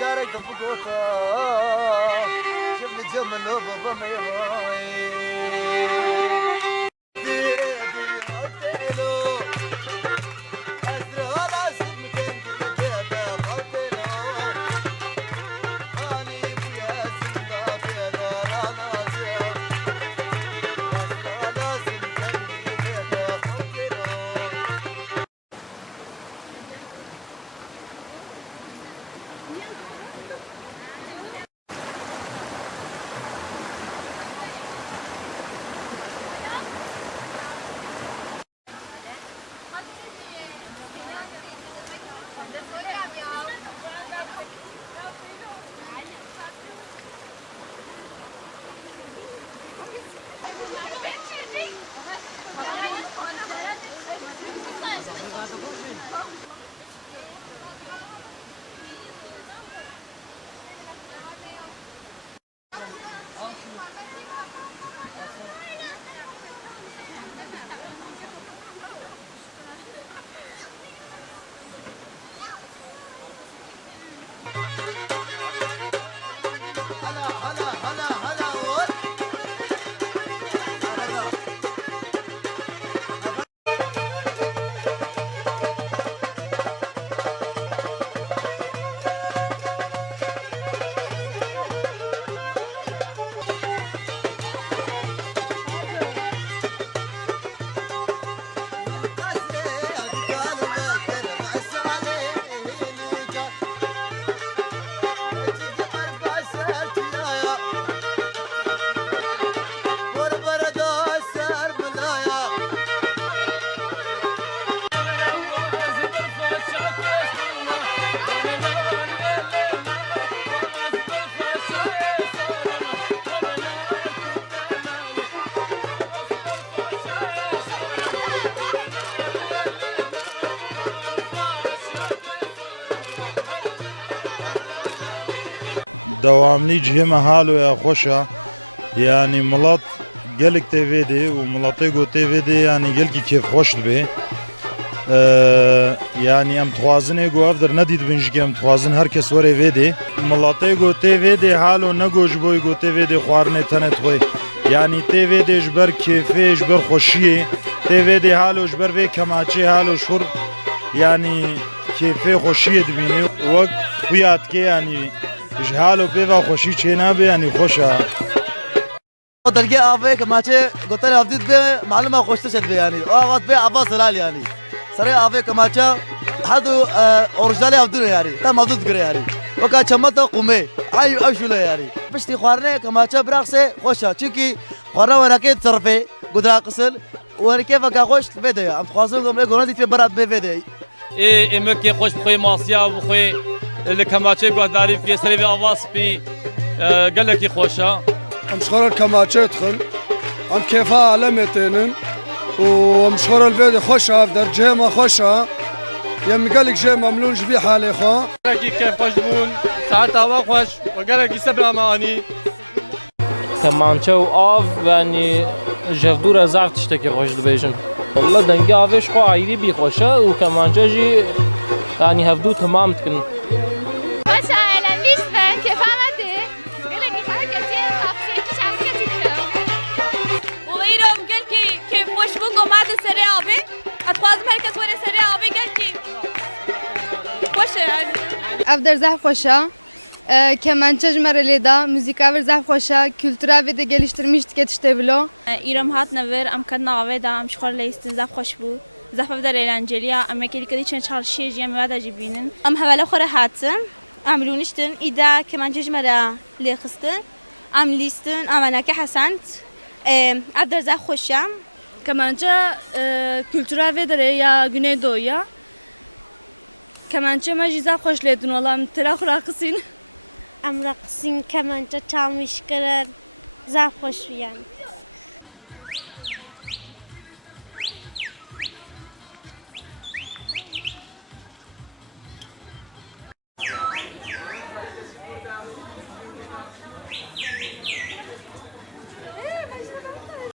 جارك تفقوتا شوف الجمل وبابا ما يهوي دوامنی جهما حالو یا خوشا یعنی ملت گلک تیویدی و ملتی گو تیویدی یعنی گلکی کیف خوشت به یعنی ام توازنه گو افدر ندید بینش که ام توازن هر کس وره ویدی ملتی گو تیویدی حالو نگوش بوی گو تیویدی خوارنه تنت خوی یعنی تیویدی جبر کیفه جبر خوشیه تیویدی حالو جبر وی کماچه حالو شور یعنی کیفه خوشیه دبینی وقت خویات که یعنی جهالو پیوا خوشی چه نبی یعنی خوشا درگه آبه که ماچه گوتر افدید به معلومه خوشته شد به یعنی آوات به عباس هلال یعنی سره آبه که ماچه حدو اورجالی افدونه یعنی تا مفدود گره یعنی وکا چمت قومه ای شوله یعنی پشتی خوارنه که ماچه براخسه خوشا چونکی خوارنه ونکه تصرفه گدرا قسل ونکه وکا خوش بده ام خوازم گم گونه دیت برات بده ای امکه خوش بخوی ماسیا بخوی لکماچه گوداری في سريف أواس بي قال لك يخوشها مشخور الكماچه تخن ام كيفا علامتين ومشخور الفيديو خوشها در جيما خوشها يم قال لك جيما ملون في حالي خو قال لك كيف خوش بون ساعات هوا خوش وقال لك يسبر اماني كمانچه و آف يعني جفدور زعف تشتكي خوش دبيجن والله دنگي آفش خو عيري بي خوشه و كمانچه جي يعني هفدو تمام تكن افدر زحف خوشا kemançe jmere leda müzika ver zaf xoşa kültüra ve de geliştirmiş tüketişte bilo İram hat never am kad nave da am şxor leistin zaf xoş bu zaf evder eğlenceliya am mekelikadi için çalışıyor jiyem ve da jibinin am havala xore hatsın am lunishtin ida kemançe jmere lexistin am listin am anake hasant افدر zaf xoşa kemançe kültüra ve de ya Güneydoğu'ya kemançe maji zaf xoş ledin olam tera xura kısin ئەم ڕەقسین کەمەنچە چاومیشکردن زاف خۆش بیان